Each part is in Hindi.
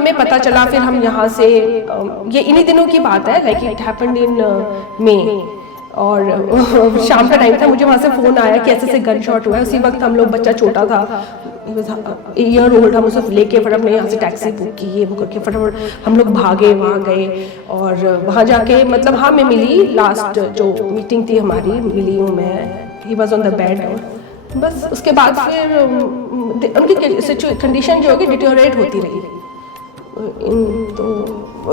हमें पता चला, फिर हम यहाँ से ये इन्हीं दिनों की बात है, लाइक इट हैपेंड इन मई, और शाम का टाइम था, मुझे वहाँ से फ़ोन आया कि ऐसे ऐसे गन शॉट हुआ है। उसी वक्त हम लोग, बच्चा छोटा था, ईयर ओल्ड, हम उसे लेके फटाफट यहाँ से टैक्सी बुक की, ये बुक करके फटाफट हम लोग भागे, वहाँ गए और वहाँ जाके मतलब हाँ मैं मिली, लास्ट जो मीटिंग थी हमारी मिली हूँ मैं, he was on the bed. बस उसके बाद फिर उनकी कंडीशन जो होगी डिटेरियोरेट होती रही।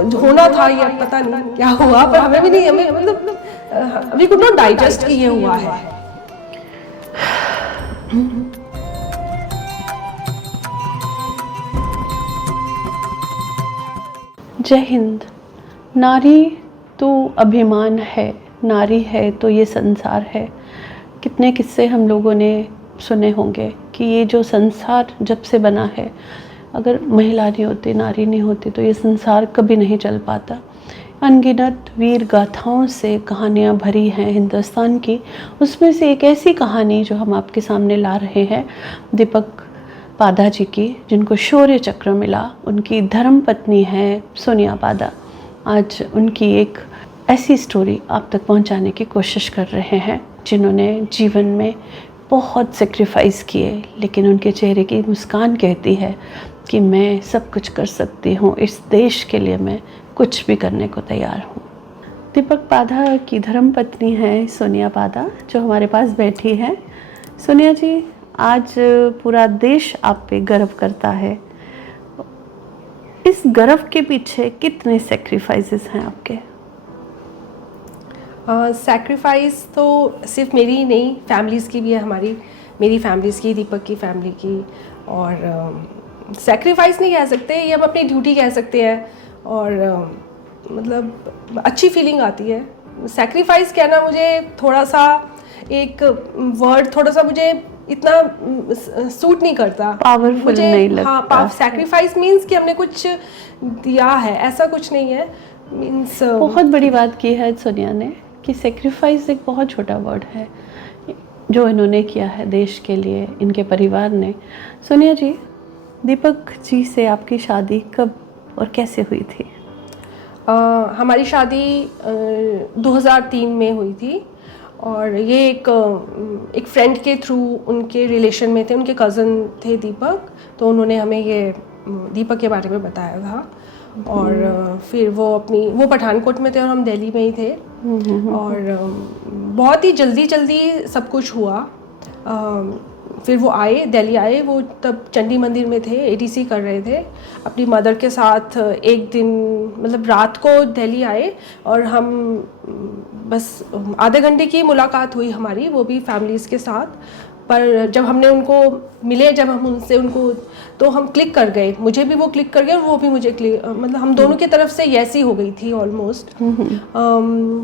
तो होना था या पता नहीं क्या हुआ, पर हमें भी नहीं, हमें मतलब वी कुड नॉट डाइजेस्ट कि ये हुआ है। जय हिंद। नारी तो अभिमान है, नारी है तो ये संसार है। कितने किस्से हम लोगों ने सुने होंगे कि ये जो संसार जब से बना है, अगर महिला नहीं होती, नारी नहीं होती, तो ये संसार कभी नहीं चल पाता। अनगिनत वीर गाथाओं से कहानियाँ भरी हैं हिंदुस्तान की। उसमें से एक ऐसी कहानी जो हम आपके सामने ला रहे हैं, दीपक पादा जी की, जिनको शौर्य चक्र मिला। उनकी धर्म पत्नी है सोनिया पादा। आज उनकी एक ऐसी स्टोरी आप तक पहुंचाने की कोशिश कर रहे हैं, जिन्होंने जीवन में बहुत सेक्रीफाइस किए, लेकिन उनके चेहरे की मुस्कान कहती है कि मैं सब कुछ कर सकती हूँ, इस देश के लिए मैं कुछ भी करने को तैयार हूँ। दीपक पादा की धर्म पत्नी है सोनिया पादा, जो हमारे पास बैठी है। सोनिया जी, आज पूरा देश आप पे गर्व करता है। इस गर्व के पीछे कितने सेक्रीफाइसेस हैं आपके? सैक्रिफाइस तो सिर्फ मेरी ही नहीं, फैमिलीज़ की भी है हमारी, मेरी फैमिलीज़ की, दीपक की फैमिली की। और सैक्रिफाइस नहीं कह सकते, ये हम अपनी ड्यूटी कह सकते हैं। और मतलब अच्छी फीलिंग आती है। सैक्रिफाइस कहना मुझे थोड़ा सा, एक वर्ड थोड़ा सा मुझे इतना सूट नहीं करता, पावरफुल नहीं लगता। हाँ, सैक्रिफाइस मीन्स कि हमने कुछ दिया है, ऐसा कुछ नहीं है। मीन्स बहुत बड़ी बात की है सोनिया ने कि सेक्रीफाइस एक बहुत छोटा वर्ड है, जो इन्होंने किया है देश के लिए, इनके परिवार ने। सोनिया जी, दीपक जी से आपकी शादी कब और कैसे हुई थी? हमारी शादी 2003 में हुई थी, और ये एक फ्रेंड के थ्रू उनके रिलेशन में थे, उनके कज़न थे दीपक, तो उन्होंने हमें ये दीपक के बारे में बताया था। और फिर वो पठानकोट में थे और हम दिल्ली में ही थे। और बहुत ही जल्दी सब कुछ हुआ। फिर वो आए, दिल्ली आए, वो तब चंडी मंदिर में थे, एडीसी कर रहे थे अपनी मदर के साथ। एक दिन मतलब रात को दिल्ली आए और हम बस आधे घंटे की मुलाकात हुई हमारी, वो भी फैमिलीज़ के साथ। पर जब हमने उनको मिले, जब हम उनसे उनको, तो हम क्लिक कर गए, मुझे भी वो क्लिक कर गए और वो भी मुझे क्लिक, मतलब हम दोनों की तरफ से यस ही हो गई थी ऑलमोस्ट।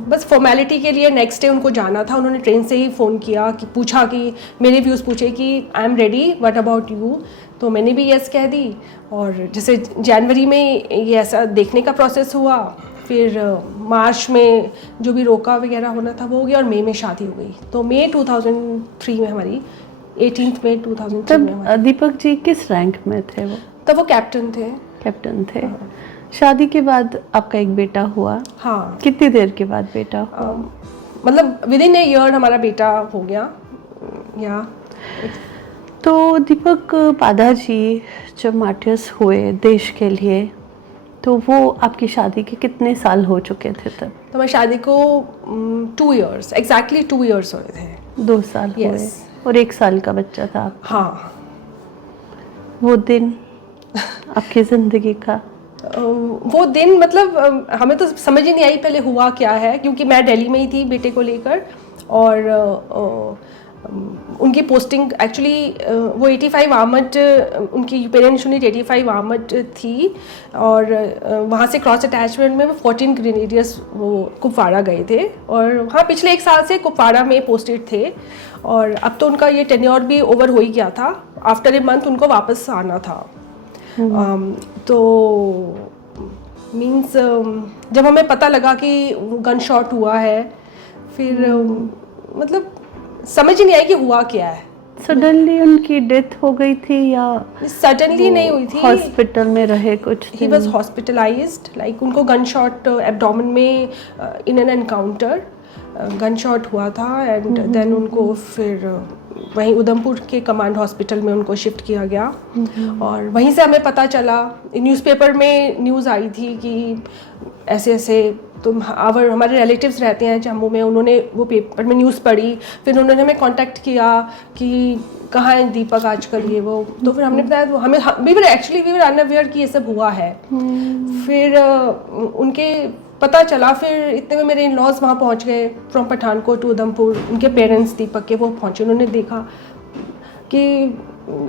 बस फॉर्मेलिटी के लिए नेक्स्ट डे उनको जाना था, उन्होंने ट्रेन से ही फ़ोन किया कि पूछा कि मेरे व्यूज़ पूछे कि I am ready, what about you. तो मैंने भी यस कह दी। और जैसे जनवरी में ये ऐसा देखने का प्रोसेस हुआ, फिर मार्च में जो भी रोका वगैरह होना था वो हो गया, और मई में शादी हो गई। तो मई 2003 में हमारी, 18 मई 2003 में हमारी। दीपक जी किस रैंक में थे वो? तब वो कैप्टन थे। कैप्टन थे। हाँ। शादी के बाद आपका एक बेटा हुआ? हाँ। कितनी देर के बाद बेटा हुआ? मतलब विदिन ए ईयर हमारा बेटा हो गया। या तो दीपक पादा जी जब मार्टियर्स हुए देश के लिए, तो वो आपकी शादी के कितने साल हो चुके थे तब? तो हमारी शादी को 2 इयर्स, एग्जैक्टली 2 इयर्स हुए थे। 2 साल हुए और 1 साल का बच्चा था आपका। हाँ। वो दिन आपकी ज़िंदगी का, वो दिन मतलब हमें तो समझ ही नहीं आई पहले हुआ क्या है, क्योंकि मैं दिल्ली में ही थी बेटे को लेकर। और उनकी पोस्टिंग एक्चुअली वो 85 आर्मड, उनकी पेरेंट्स यूनिट 85 आर्मड थी, और वहाँ से क्रॉस अटैचमेंट में वो 14 ग्रेनेडियर्स वो कुपवाड़ा गए थे, और वहाँ पिछले 1 साल से कुपवाड़ा में पोस्टेड थे। और अब तो उनका ये टेन्योर भी ओवर हो ही गया था, आफ्टर ए मंथ उनको वापस आना था। तो मीन्स जब हमें पता लगा कि गन शॉट हुआ है, फिर मतलब समझ ही नहीं आई कि हुआ क्या है। सडनली उनकी डेथ हो गई थी या सडनली नहीं हुई थी, हॉस्पिटल में रहे कुछ ही वॉज हॉस्पिटलाइज्ड, लाइक उनको गन शॉट एब्डोमेन में in an encounter gun shot हुआ था एंड देन उनको फिर वहीं उधमपुर के कमांड हॉस्पिटल में उनको शिफ्ट किया गया। और वहीं से हमें पता चला, न्यूज़पेपर में न्यूज़ आई थी कि ऐसे ऐसे हमारे रिलेटिव्स रहते हैं जम्मू में, उन्होंने वो पेपर में न्यूज़ पढ़ी, फिर उन्होंने हमें कांटेक्ट किया कि कहाँ है दीपक आजकल ये वो, तो फिर हमने बताया, तो हमें वी वर अनअवेयर कि ये सब हुआ है। फिर उनके पता चला, फिर इतने में मेरे इन लॉज वहाँ पहुँच गए फ्रॉम पठानकोट टू उधमपुर, उनके पेरेंट्स दीपक के वो पहुँचे, उन्होंने देखा कि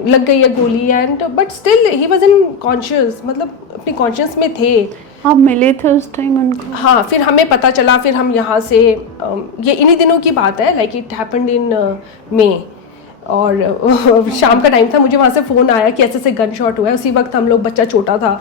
लग गई है गोली and but still he was in conscious, मतलब अपनी कॉन्शियस में थे। आप मिले थे उस टाइम उनको? हाँ, फिर हमें पता चला, फिर हम यहाँ से ये इन्हीं दिनों की बात है, लाइक इट हैपेंड इन मई, और शाम का टाइम था, मुझे वहाँ से फ़ोन आया कि ऐसे ऐसे गन शॉट हुआ है। उसी वक्त हम लोग, बच्चा छोटा था,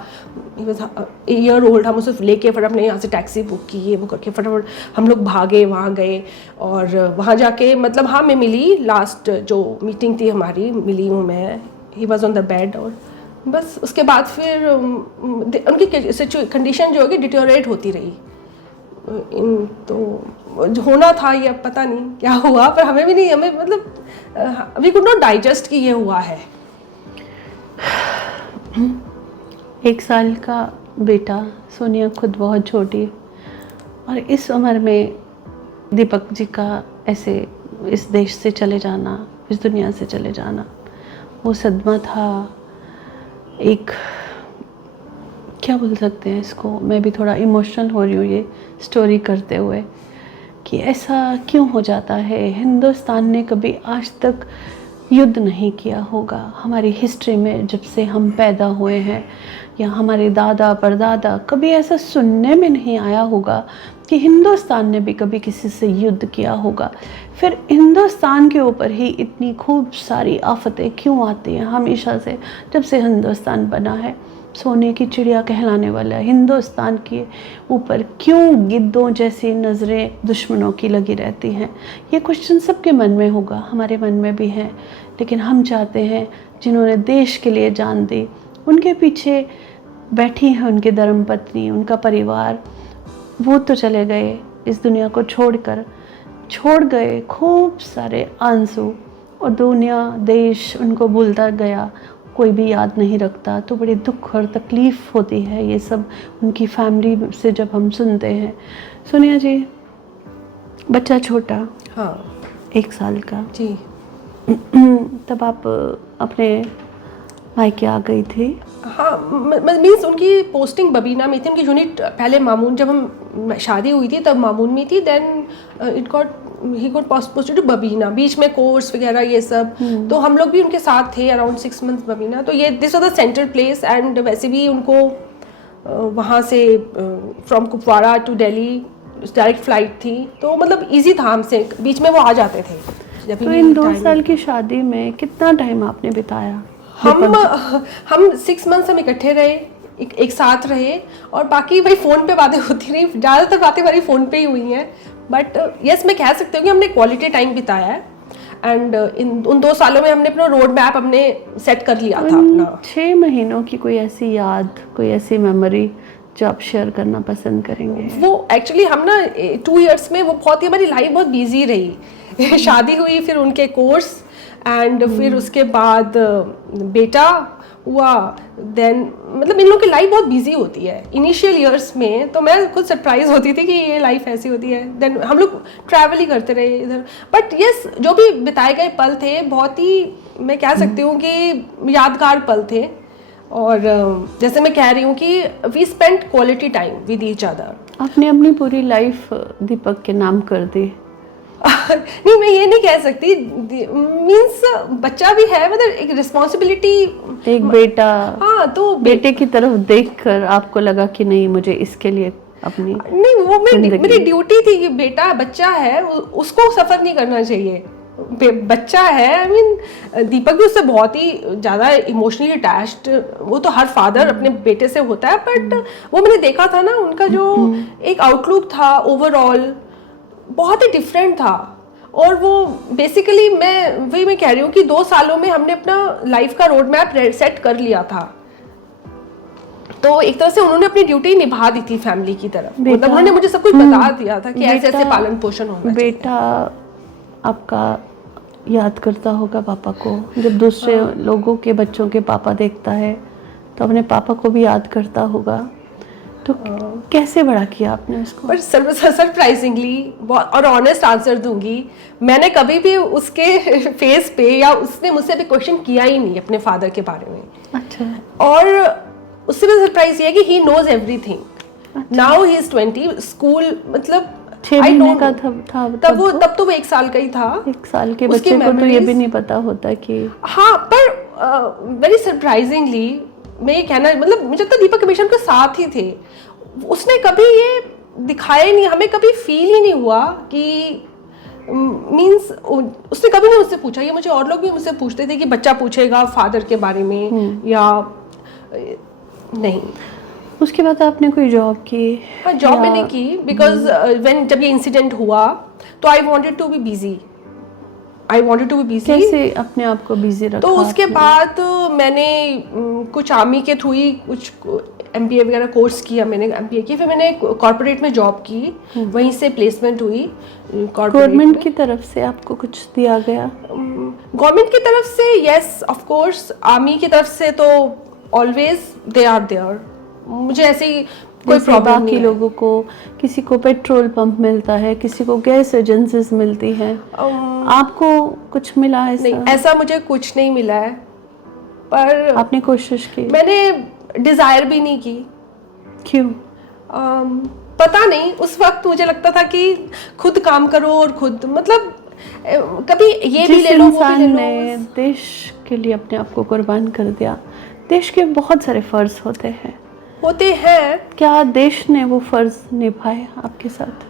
ईयर ओल्ड, हम उसे लेके फटाफट ने यहाँ से टैक्सी बुक की, ये वो करके फटाफट हम लोग भागे, वहाँ गए और वहाँ जाके मतलब हाँ मैं मिली, लास्ट जो मीटिंग थी हमारी मिली हूँ मैं, he was on the bed, और बस उसके बाद फिर उनकी कंडीशन जो होगी डिटेरियोरेट होती रही। तो जो होना था ये अब पता नहीं क्या हुआ, पर हमें भी नहीं, हमें मतलब वी कुड नॉट डाइजेस्ट कि ये हुआ है। 1 साल का बेटा, सोनिया खुद बहुत छोटी, और इस उम्र में दीपक जी का ऐसे इस देश से चले जाना, इस दुनिया से चले जाना, वो सदमा था। एक क्या बोल सकते हैं इसको, मैं भी थोड़ा इमोशनल हो रही हूँ ये स्टोरी करते हुए, कि ऐसा क्यों हो जाता है। हिंदुस्तान ने कभी आज तक युद्ध नहीं किया होगा हमारी हिस्ट्री में, जब से हम पैदा हुए हैं, या हमारे दादा परदादा, कभी ऐसा सुनने में नहीं आया होगा कि हिंदुस्तान ने भी कभी किसी से युद्ध किया होगा। फिर हिंदुस्तान के ऊपर ही इतनी खूब सारी आफतें क्यों आती हैं हमेशा से, जब से हिंदुस्तान बना है। सोने की चिड़िया कहलाने वाला हिंदुस्तान के ऊपर क्यों गिद्धों जैसी नज़रें दुश्मनों की लगी रहती हैं। ये क्वेश्चन सबके मन में होगा, हमारे मन में भी है, लेकिन हम चाहते हैं जिन्होंने देश के लिए जान दी, उनके पीछे बैठी हैं उनकी धर्मपत्नी, उनका परिवार, वो तो चले गए इस दुनिया को छोड़ गए खूब सारे आंसू, और दुनिया देश उनको भूलता गया, कोई भी याद नहीं रखता। तो बड़ी दुख और तकलीफ़ होती है ये सब उनकी फैमिली से जब हम सुनते हैं। सोनिया जी, बच्चा छोटा, हाँ 1 साल का जी, तब आप अपने मायके आ गई थी? हाँ, मीन्स उनकी पोस्टिंग बबीना में थी, उनकी यूनिट पहले मामून, जब हम शादी हुई थी तब मामून में थी, then he got posted to Babina, बीच में कोर्स वगैरह ये सब, तो हम लोग भी उनके साथ थे अराउंड 6 मंथ्स बबीना। तो ये this was the central place, and वैसे भी उनको वहाँ से from Kupwara to Delhi direct flight थी, तो मतलब ईजी था, हमसे बीच में वो आ जाते थे। तो इन 2 साल की शादी में कितना टाइम आपने बिताया? हम 6 मंथ्स हम इकट्ठे रहे, एक साथ रहे, और बाकी भाई फ़ोन पे बातें होती रही, ज़्यादातर बातें हमारी फ़ोन पे ही हुई हैं, बट यस मैं कह सकती हूँ कि हमने क्वालिटी टाइम बिताया है। एंड उन 2 सालों में हमने अपना रोड मैप हमने सेट कर लिया था अपना। 6 महीनों की कोई ऐसी याद, कोई ऐसी मेमोरी जो आप शेयर करना पसंद करेंगे? वो एक्चुअली हम ना 2 इयर्स में वो बहुत ही हमारी लाइफ बहुत बिजी रही। शादी हुई, फिर उनके कोर्स, एंड फिर उसके बाद बेटा हुआ, देन मतलब इन लोगों की लाइफ बहुत बिजी होती है इनिशियल ईयर्स में, तो मैं खुद सरप्राइज होती थी कि ये लाइफ ऐसी होती है। देन हम लोग ट्रैवल ही करते रहे इधर, बट यस जो भी बिताए गए पल थे बहुत ही, मैं कह सकती हूँ कि यादगार पल थे। और जैसे मैं कह रही हूँ कि we spend quality time with each other. आपने अपनी पूरी लाइफ दीपक के नाम कर दी। नहीं, मैं ये नहीं कह सकती, मीन्स बच्चा भी है, मतलब एक रिस्पॉन्सिबिलिटी, एक बेटा, हाँ, तो बेटे की तरफ देखकर आपको लगा कि नहीं, मुझे इसके लिए अपनी, नहीं वो मेरी ड्यूटी थी कि बेटा बच्चा है उसको सफ़र नहीं करना चाहिए, बच्चा है। आई मीन दीपक भी उससे बहुत ही ज़्यादा इमोशनली अटैच्ड, वो तो हर फादर अपने बेटे से होता है, बट वो मैंने देखा था ना, उनका जो एक आउटलुक था ओवरऑल बहुत ही डिफरेंट था। और वो बेसिकली मैं कह रही हूँ कि 2 सालों में हमने अपना लाइफ का रोड मैप सेट कर लिया था। तो एक तरह से उन्होंने अपनी ड्यूटी निभा दी थी फैमिली की तरफ, मतलब उन्होंने मुझे सब कुछ बता दिया था कि ऐसे ऐसे पालन पोषण होना चाहिए। बेटा आपका याद करता होगा पापा को, जब दूसरे लोगों के बच्चों के पापा देखता है तो अपने पापा को भी याद करता होगा। तो कैसे बड़ा किया आपने उसको? पर सरप्राइजिंगली और ऑनेस्ट आंसर दूंगी, मैंने कभी भी उसके फेस पे या उसने मुझसे भी क्वेश्चन किया ही नहीं अपने फादर के बारे में। अच्छा। और उससे भी सरप्राइज ये है कि he knows everything. Now he is 20, school मतलब 6 महीने का था तब तो वो 1 साल का ही था। 1 साल के बच्चे को तो ये भी नहीं पता होता कि हाँ, पर वेरी सरप्राइजिंगली मैं ये कहना, मतलब मुझे तो दीपक हमेशा उनके साथ ही थे, उसने कभी ये दिखाया ही नहीं, हमें कभी फील ही नहीं हुआ कि मीन्स उसने कभी नहीं मुझसे पूछा। ये मुझे और लोग भी मुझसे पूछते थे कि बच्चा पूछेगा फादर के बारे में या नहीं। उसके बाद आपने कोई जॉब की? हाँ, जॉब मैंने की बिकॉज जब ये इंसिडेंट हुआ तो I wanted to be busy. कैसे अपने आप को बिजी रखा? तो उसके बाद मैंने कुछ आर्मी के थ्रू ही कुछ MBA वगैरह कोर्स किया, मैंने MBA की, फिर मैंने कॉर्पोरेट में जॉब की, वहीं से प्लेसमेंट हुई। गवर्नमेंट की तरफ से आपको कुछ दिया गया? गवर्नमेंट की तरफ से यस ऑफ कोर्स, आर्मी की तरफ से तो ऑलवेज दे आर देयर। मुझे ऐसे ही कोई प्रॉब्लम नहीं है। लोगों को, किसी को पेट्रोल पंप मिलता है, किसी को गैस एजेंसीज मिलती हैं, आपको कुछ मिला है? नहीं, ऐसा मुझे कुछ नहीं मिला है, पर आपने कोशिश की? मैंने डिजायर भी नहीं की। क्यों? पता नहीं, उस वक्त मुझे लगता था कि खुद काम करो और खुद, मतलब कभी ये भी ले लो वो भी ले लो। ने देश के लिए अपने आप को कुर्बान कर दिया, देश के बहुत सारे फर्ज होते हैं। क्या देश ने वो फर्ज निभाए आपके साथ?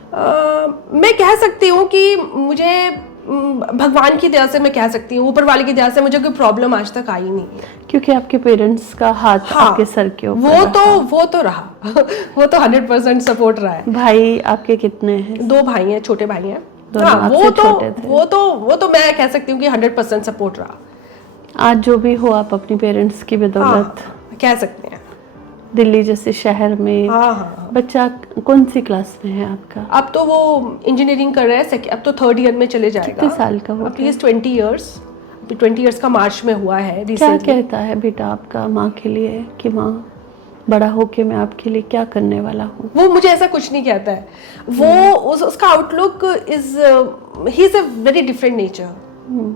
मैं कह सकती हूँ कि मुझे भगवान की दया से, मैं कह सकती हूँ ऊपर वाले की दया से मुझे कोई प्रॉब्लम आज तक आई नहीं, क्योंकि आपके पेरेंट्स का हाथ आपके सर के ऊपर वो तो रहा वो तो 100% सपोर्ट रहा है। भाई आपके कितने हैं? 2 भाई हैं, छोटे भाई हैं। हाँ, वो तो मैं कह सकती हूँ कि 100% सपोर्ट रहा। आज जो भी हो आप अपनी पेरेंट्स की बदौलत कह सकते हैं। दिल्ली जैसे शहर में बच्चा कौन सी क्लास में है आपका? अब तो वो इंजीनियरिंग कर रहा है, अब तो 3rd ईयर में चले जाएगा। कितने साल का हो? अब 20 इयर्स, 20 इयर्स का मार्च में हुआ है। क्या कहता है बेटा आपका माँ के लिए कि माँ बड़ा होके मैं आपके लिए क्या करने वाला हूँ? वो मुझे ऐसा कुछ नहीं कहता है। वो उसका outlook is, he is a very different nature.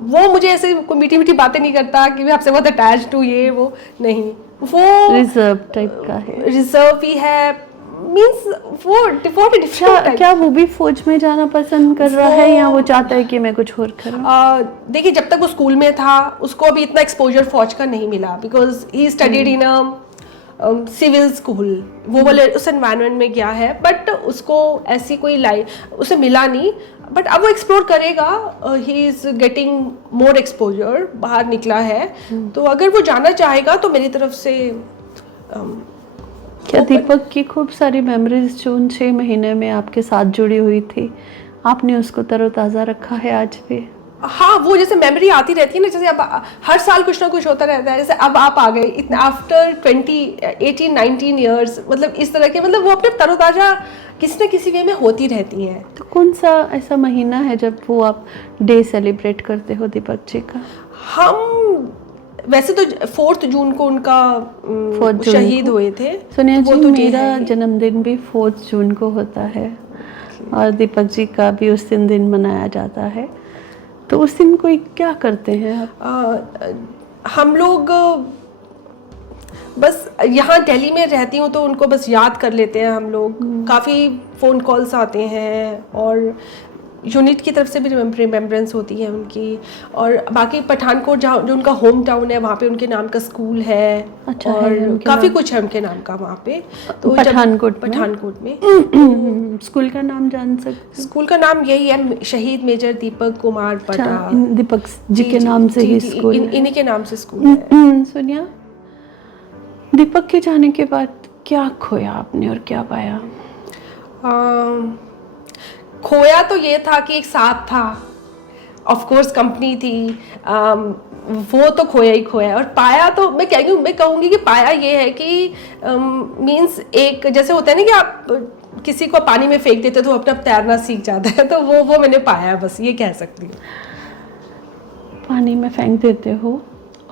वो मुझे ऐसे कोई मीठी मीठी बातें नहीं करता कि मैं आपसे बहुत अटैच्ड हूँ, ये वो नहीं। वो रिजर्व टाइप का है। रिजर्व ही है, मींस वो डिफरेंट। क्या वो भी फौज में जाना पसंद कर रहा है या वो चाहता है कि मैं कुछ और करूं? देखिए, जब तक वो स्कूल में था उसको अभी इतना एक्सपोजर फौज का नहीं मिला, because he studied in a civil school, वो वाले उस एनवायरनमेंट में गया है, बट उसको ऐसी कोई लाइफ उसे मिला नहीं। बट अब वो एक्सप्लोर करेगा, he is getting more exposure, बाहर निकला है। तो अगर वो जाना चाहेगा तो मेरी तरफ से क्या दीपक की खूब सारी मेमोरीज जो उन 6 महीने में आपके साथ जुड़ी हुई थी, आपने उसको तरोताज़ा रखा है आज भी? हाँ, वो जैसे मेमोरी आती रहती है ना, जैसे अब हर साल कुछ ना कुछ होता रहता है। जैसे अब आप आ गए इतने आफ्टर 18-19 ईयर्स, मतलब इस तरह के, मतलब वो अपने तरोताज़ा किसी न किसी वे में होती रहती है। तो कौन सा ऐसा महीना है जब वो आप डे सेलिब्रेट करते हो दीपक जी का? हम वैसे तो 4 जून को उनका शहीद हुए थे। सोनिया जी, मेरा जन्मदिन भी 4 जून को होता है और दीपक जी का भी उस दिन मनाया जाता है। तो उस दिन कोई क्या करते हैं आप? हम लोग बस यहाँ दिल्ली में रहती हूँ तो उनको बस याद कर लेते हैं हम लोग। काफ़ी फ़ोन कॉल्स आते हैं और यूनिट की तरफ से भी रिमेम्बरेंस होती है उनकी। और बाकी पठानकोट जहाँ जो उनका होम टाउन है, वहाँ पे उनके नाम का स्कूल है। अच्छा, और काफ़ी कुछ है उनके नाम का वहाँ पे। तो पठानकोट में स्कूल का नाम जान सकते? स्कूल का नाम यही है, शहीद मेजर दीपक कुमार पटा। दीपक जी के नाम से ही स्कूल, इन्हीं के नाम से स्कूल है। सोनिया, दीपक के जाने के बाद क्या खोया आपने और क्या पाया? खोया तो ये था कि एक साथ था, ऑफ कोर्स कंपनी थी, वो तो खोया ही खोया है। और पाया तो मैं कहूँगी कि पाया ये है कि मीन्स एक जैसे होता है ना कि आप किसी को पानी में फेंक देते तो वो अपना तैरना सीख जाता है, तो वो मैंने पाया है, बस ये कह सकती हूँ। पानी में फेंक देते हो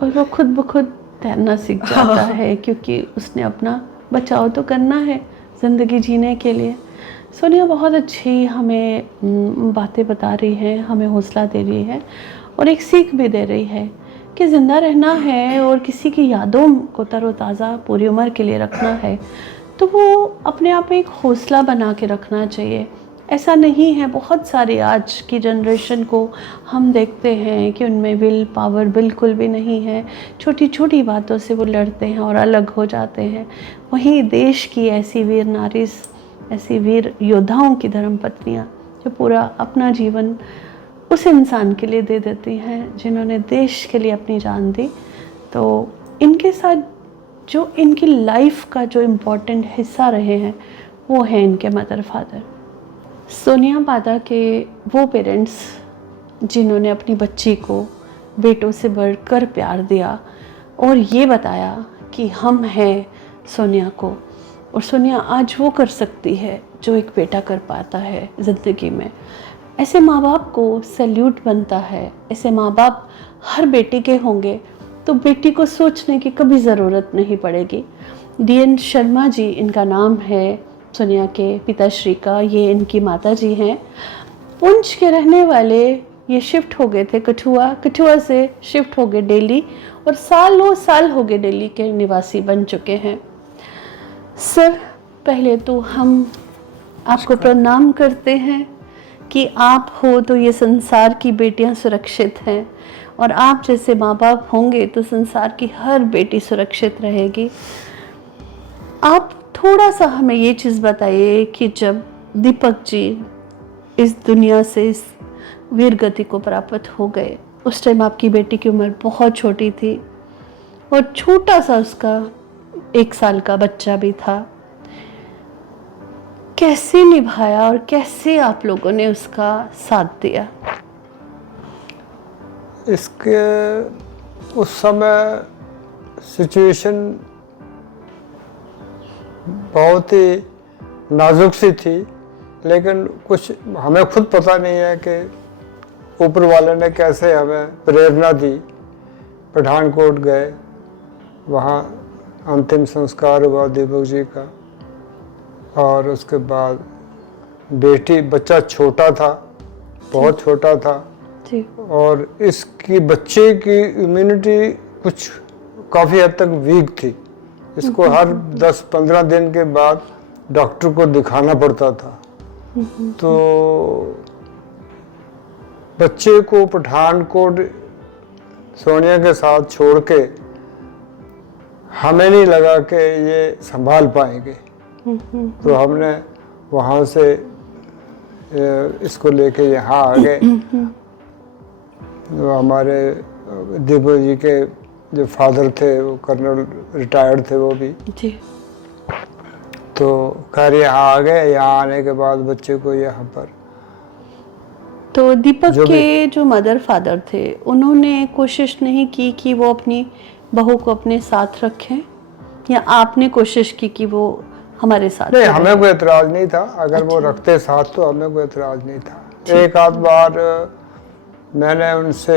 और वो खुद ब खुद तैरना सीख जाता है, क्योंकि उसने अपना बचाव तो करना है ज़िंदगी जीने के लिए। सोनिया बहुत अच्छी हमें बातें बता रही है, हमें हौसला दे रही है और एक सीख भी दे रही है कि ज़िंदा रहना है और किसी की यादों को तरोताज़ा पूरी उम्र के लिए रखना है तो वो अपने आप में एक हौसला बना के रखना चाहिए। ऐसा नहीं है, बहुत सारी आज की जनरेशन को हम देखते हैं कि उनमें विल पावर बिल्कुल भी नहीं है, छोटी छोटी बातों से वो लड़ते हैं और अलग हो जाते हैं। वहीं देश की ऐसी वीर नारी, ऐसी वीर योद्धाओं की धर्मपत्नियाँ जो पूरा अपना जीवन उस इंसान के लिए दे देती हैं जिन्होंने देश के लिए अपनी जान दी, तो इनके साथ जो इनकी लाइफ का जो इम्पोर्टेंट हिस्सा रहे हैं वो हैं इनके मदर फादर। सोनिया बादा के वो पेरेंट्स जिन्होंने अपनी बच्ची को बेटों से बढ़कर प्यार दिया और ये बताया कि हम हैं सोनिया को, और सोनिया आज वो कर सकती है जो एक बेटा कर पाता है ज़िंदगी में। ऐसे माँ बाप को सैल्यूट बनता है। ऐसे माँ बाप हर बेटी के होंगे तो बेटी को सोचने की कभी ज़रूरत नहीं पड़ेगी। DN शर्मा जी इनका नाम है, सोनिया के पिताश्री का, ये इनकी माता जी हैं। पुंछ के रहने वाले, ये शिफ्ट हो गए थे कठुआ से शिफ्ट हो गए दिल्ली और सालों साल हो गए दिल्ली के निवासी बन चुके हैं। सर, पहले तो हम आपको प्रणाम करते हैं कि आप हो तो ये संसार की बेटियां सुरक्षित हैं, और आप जैसे माँ बाप होंगे तो संसार की हर बेटी सुरक्षित रहेगी। आप थोड़ा सा हमें ये चीज़ बताइए कि जब दीपक जी इस दुनिया से इस वीर गति को प्राप्त हो गए, उस टाइम आपकी बेटी की उम्र बहुत छोटी थी और छोटा सा उसका 1 साल का बच्चा भी था। कैसे निभाया और कैसे आप लोगों ने उसका साथ दिया? इसके उस समय सिचुएशन बहुत ही नाजुक सी थी, लेकिन कुछ हमें खुद पता नहीं है कि ऊपर वाले ने कैसे हमें प्रेरणा दी। पठानकोट गए, वहाँ अंतिम संस्कार हुआ दीपक जी का, और उसके बाद बच्चा छोटा था, बहुत छोटा था जी। और इसकी बच्चे की इम्यूनिटी कुछ काफ़ी हद तक वीक थी। इसको हर 10-15 दिन के बाद डॉक्टर को दिखाना पड़ता था। तो बच्चे को पठानकोट सोनिया के साथ छोड़ के हमें नहीं लगा कि ये संभाल पाएंगे, तो हमने वहाँ से इसको लेके यहाँ आ गए। जो हमारे दीपक जी के जो फादर थे वो कर्नल रिटायर्ड थे वो भी जी। तो खैर यहाँ आ गए। यहाँ आने के बाद बच्चे को यहाँ पर तो दीपक के जो मदर फादर थे उन्होंने कोशिश नहीं की कि वो अपनी बहू को अपने साथ रखें, या आपने कोशिश की कि वो हमारे साथ? नहीं, हमें कोई एतराज़ नहीं था। अगर वो रखते साथ तो हमें कोई एतराज़ नहीं था। एक आध बार मैंने उनसे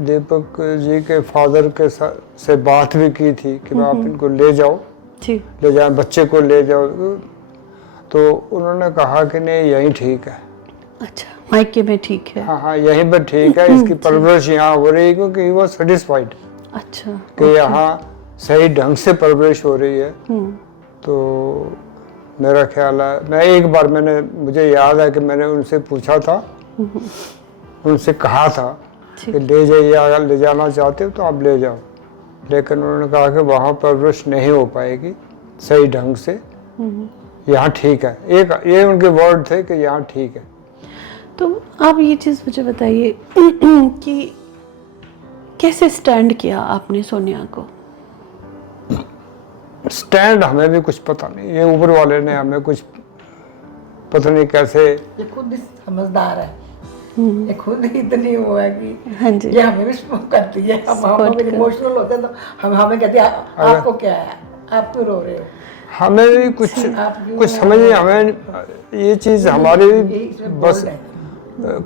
दीपक जी के फादर के से बात भी की थी कि आप इनको ले जाओ, ले जाए, बच्चे को ले जाओ। तो उन्होंने कहा कि नहीं, यहीं ठीक है। अच्छा, मायके में ठीक है। हाँ, यहीं पर ठीक है। इसकी परवरिश यहाँ हो रही है क्योंकि ही वाज सेटिस्फाइड। अच्छा, कि यहाँ सही ढंग से परवरिश हो रही है। तो मेरा ख्याल है, मुझे याद है कि मैंने उनसे पूछा था, उनसे कहा था कि ले जाइए, अगर ले जाना चाहते हो तो आप ले जाओ, लेकिन उन्होंने कहा कि वहाँ परवरिश नहीं हो पाएगी सही ढंग से, यहाँ ठीक है। ये उनके वर्ड थे कि यहाँ ठीक है। तो आप ये चीज़ मुझे बताइए कि कैसे स्टैंड किया आपने सोनिया को? स्टैंड हमें भी कुछ पता नहीं, ये ऊपर वाले ने हमें कुछ पता नहीं कैसे। ये खुद भी समझदार है, ये खुद ही इतनी वो है कि हाँ जी। ये हमें भी सपोर्ट करती है। हम इमोशनल होते हैं तो हमें कहती है आपको क्या है, आप क्यों रो रहे हो। हमें भी कुछ समझ नहीं, हमें ये चीज़ हमारी बस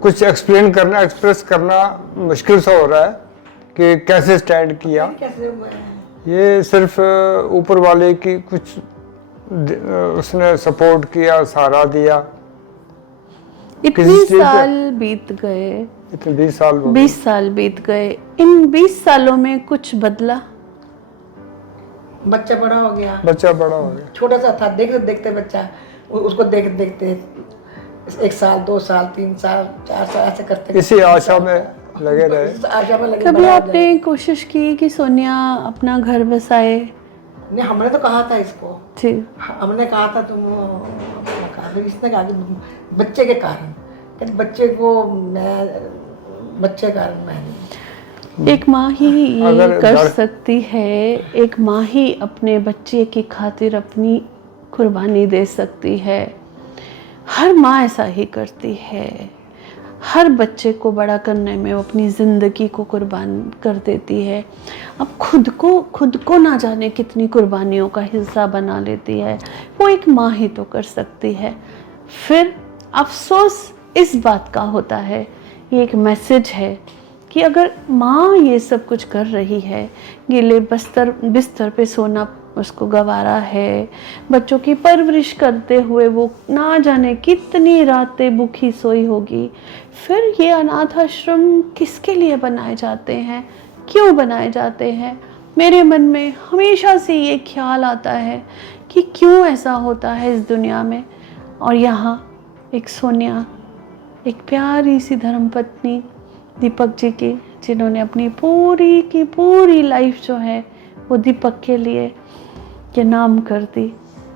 कुछ एक्सप्रेस करना मुश्किल सा हो रहा है कि कैसे स्टैंड किया। कैसे हुआ है ये सिर्फ ऊपर वाले की कुछ उसने सपोर्ट किया, सहारा दिया। इतने साल बीत गए, इतने 20 साल 20 साल बीत गए। इन 20 सालों में कुछ बदला? बच्चा बड़ा हो गया, बच्चा बड़ा हो गया, छोटा सा था, देखते देखते बच्चा उसको देखते 1 साल 2 साल 3 साल 4 साल ऐसे करते इसी आशा में लगे रहे। इस आशा में लगे। कभी बड़ा हो आपने कोशिश की कि सोनिया अपना घर बसाए? नहीं, हमने तो कहा था इसको, जी। हमने कहा था तुम अपना कहा, फिर इसने कहा कि बच्चे के कारण, कहते बच्चे को बच्चे कारण मैं नहीं। एक माँ ही ये अगर कर सकती है, एक माँ ही अपने बच्चे की खातिर अपनी कुर्बानी दे सकती है। हर माँ ऐसा ही करती है, हर बच्चे को बड़ा करने में वो अपनी ज़िंदगी को कुर्बान कर देती है। अब खुद को ना जाने कितनी कुर्बानियों का हिस्सा बना लेती है। वो एक माँ ही तो कर सकती है। फिर अफसोस इस बात का होता है, ये एक मैसेज है कि अगर माँ ये सब कुछ कर रही है, गीले बिस्तर पे सोना उसको गवारा है, बच्चों की परवरिश करते हुए वो ना जाने कितनी रातें भूखी सोई होगी, फिर ये अनाथ आश्रम किसके लिए बनाए जाते हैं, क्यों बनाए जाते हैं? मेरे मन में हमेशा से ये ख्याल आता है कि क्यों ऐसा होता है इस दुनिया में। और यहाँ एक सोनिया, एक प्यारी सी धर्मपत्नी दीपक जी की, जिन्होंने अपनी पूरी की पूरी लाइफ जो है वो दीपक के लिए के नाम कर दी।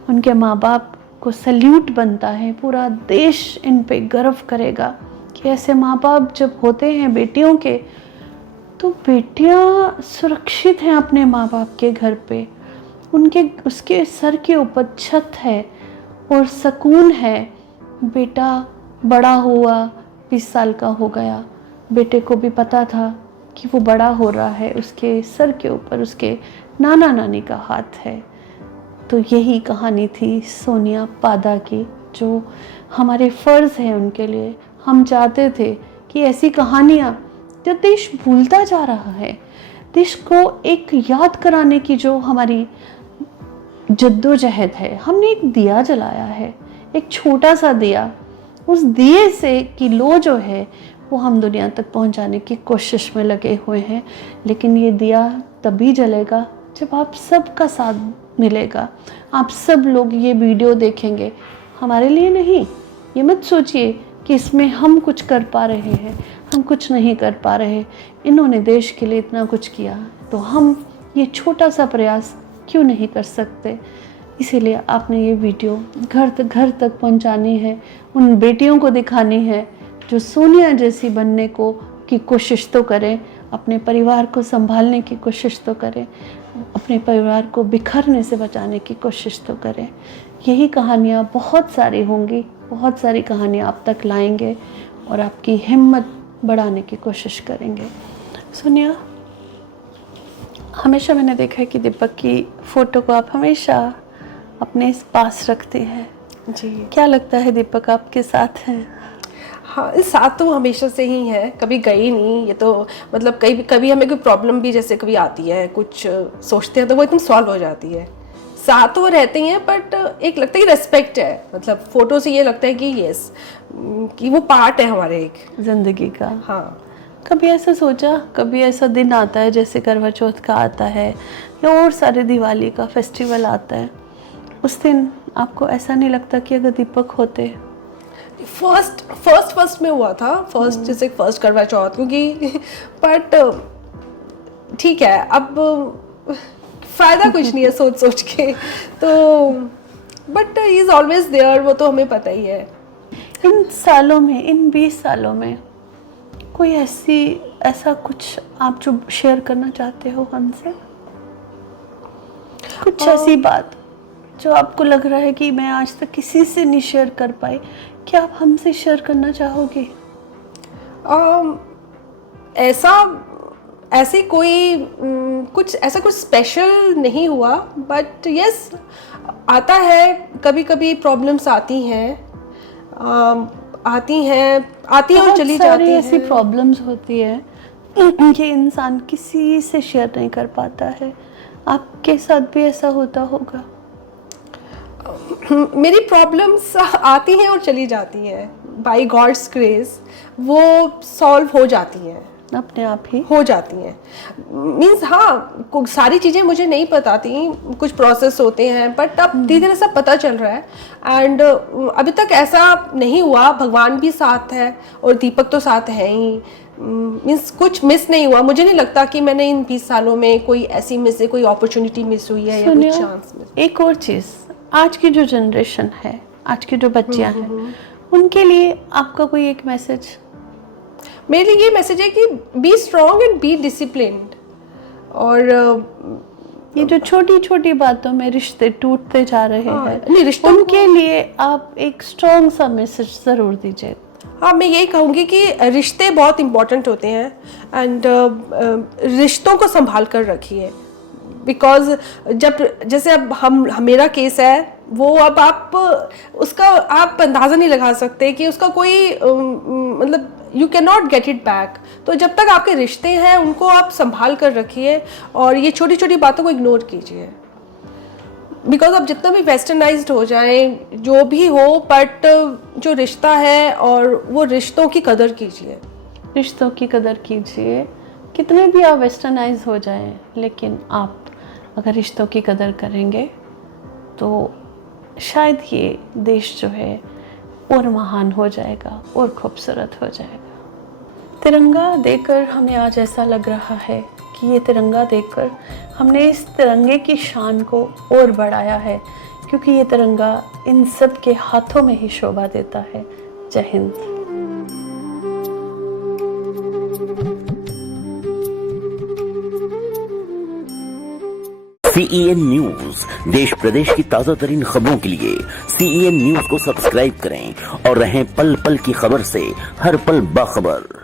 उनके माँ बाप को सल्यूट बनता है, पूरा देश इन पे गर्व करेगा कि ऐसे माँ बाप जब होते हैं बेटियों के, तो बेटियाँ सुरक्षित हैं अपने माँ बाप के घर पे। उसके सर के ऊपर छत है और सुकून है। बेटा बड़ा हुआ, 20 साल का हो गया, बेटे को भी पता था कि वो बड़ा हो रहा है, उसके सर के ऊपर उसके नाना नानी का हाथ है। तो यही कहानी थी सोनिया पादा की, जो हमारे फ़र्ज़ है उनके लिए। हम चाहते थे कि ऐसी कहानियाँ, जो देश भूलता जा रहा है, देश को एक याद कराने की जो हमारी जद्दोजहद है, हमने एक दिया जलाया है, एक छोटा सा दिया। उस दिए से की लो जो है वो हम दुनिया तक पहुंचाने की कोशिश में लगे हुए हैं। लेकिन ये दिया तभी जलेगा जब आप सबका साथ मिलेगा, आप सब लोग ये वीडियो देखेंगे। हमारे लिए नहीं, ये मत सोचिए कि इसमें हम कुछ कर पा रहे हैं, हम कुछ नहीं कर पा रहे। इन्होंने देश के लिए इतना कुछ किया, तो हम ये छोटा सा प्रयास क्यों नहीं कर सकते? इसीलिए आपने ये वीडियो घर तक पहुंचानी है, उन बेटियों को दिखानी है जो सोनिया जैसी बनने की कोशिश तो करें, अपने परिवार को संभालने की कोशिश तो करें, अपने परिवार को बिखरने से बचाने की कोशिश तो करें। यही कहानियाँ बहुत सारी होंगी, बहुत सारी कहानियाँ आप तक लाएंगे और आपकी हिम्मत बढ़ाने की कोशिश करेंगे। सोनिया, हमेशा मैंने देखा है कि दीपक की फ़ोटो को आप हमेशा अपने पास रखते हैं जी। क्या लगता है दीपक आपके साथ हैं? हाँ, साथ तो हमेशा से ही है, कभी गई नहीं। ये तो मतलब कभी हमें कोई प्रॉब्लम भी जैसे कभी आती है, कुछ सोचते हैं तो वो एकदम सॉल्व हो जाती है। साथ तो वो रहते ही हैं, बट एक लगता है कि रेस्पेक्ट है, मतलब फ़ोटो से ये लगता है कि यस, कि वो पार्ट है हमारे एक ज़िंदगी का। हाँ। कभी ऐसा सोचा, कभी ऐसा दिन आता है जैसे करवा चौथ का आता है या और सारे दिवाली का फेस्टिवल आता है, उस दिन आपको ऐसा नहीं लगता कि अगर दीपक होते? फर्स्ट में हुआ था, जैसे फर्स्ट करवा चौथ, क्योंकि बट ठीक है, अब फ़ायदा कुछ नहीं है सोच के, तो but he is always there, वो तो हमें पता ही है। इन सालों में, इन 20 सालों में कोई ऐसा कुछ आप जो शेयर करना चाहते हो हमसे? कुछ ऐसी बात जो आपको लग रहा है कि मैं आज तक किसी से नहीं शेयर कर पाई, क्या आप हमसे शेयर करना चाहोगे? ऐसे कोई कुछ स्पेशल नहीं हुआ, बट यस आता है, कभी कभी प्रॉब्लम्स आती हैं और चली जाती हैं। ऐसी प्रॉब्लम्स होती है कि इंसान किसी से शेयर नहीं कर पाता है। आपके साथ भी ऐसा होता होगा? मेरी प्रॉब्लम्स आती हैं और चली जाती हैं, बाय गॉड्स ग्रेस वो सॉल्व हो जाती हैं, अपने आप ही हो जाती हैं। मीन्स हाँ, सारी चीज़ें मुझे नहीं पता थी, कुछ प्रोसेस होते हैं, बट अब धीरे धीरे सब पता चल रहा है। एंड अभी तक ऐसा नहीं हुआ, भगवान भी साथ है और दीपक तो साथ है ही। मीन्स कुछ मिस नहीं हुआ। मुझे नहीं लगता कि मैंने इन 20 सालों में कोई ऐसी कोई अपॉर्चुनिटी मिस हुई है या कोई चांस मिस। एक और चीज़, आज की जो जनरेशन है, आज की जो बच्चियां हैं, उनके लिए आपका कोई एक मैसेज? मेरे लिए ये मैसेज है कि be strong and be disciplined. और ये जो छोटी छोटी बातों में रिश्ते टूटते जा रहे हैं, रिश्तों उनके लिए आप एक स्ट्रॉन्ग सा मैसेज ज़रूर दीजिए। हाँ, मैं यही कहूँगी कि रिश्ते बहुत इम्पोर्टेंट होते हैं एंड रिश्तों को संभाल कर रखिए। बिकॉज जैसे अब मेरा केस है, वो अब आप अंदाज़ा नहीं लगा सकते कि उसका कोई मतलब you can not get it back. तो जब तक आपके रिश्ते हैं उनको आप संभाल कर रखिए और ये छोटी छोटी बातों को इग्नोर कीजिए। बिकॉज अब जितना भी वेस्टर्नाइज्ड हो जाए, जो भी हो, बट जो रिश्ता है और वो रिश्तों की कदर कीजिए। रिश्तों की कदर कीजिए। कितने भी आप वेस्टर्नाइज हो जाएं, लेकिन आप अगर रिश्तों की कदर करेंगे तो शायद ये देश जो है और महान हो जाएगा और खूबसूरत हो जाएगा। तिरंगा देखकर हमें आज ऐसा लग रहा है कि ये तिरंगा देखकर हमने इस तिरंगे की शान को और बढ़ाया है, क्योंकि ये तिरंगा इन सब के हाथों में ही शोभा देता है। जय हिंद। CEN न्यूज, देश प्रदेश की ताजा तरीन खबरों के लिए CEN न्यूज को सब्सक्राइब करें और रहें पल पल की खबर से हर पल बाखबर।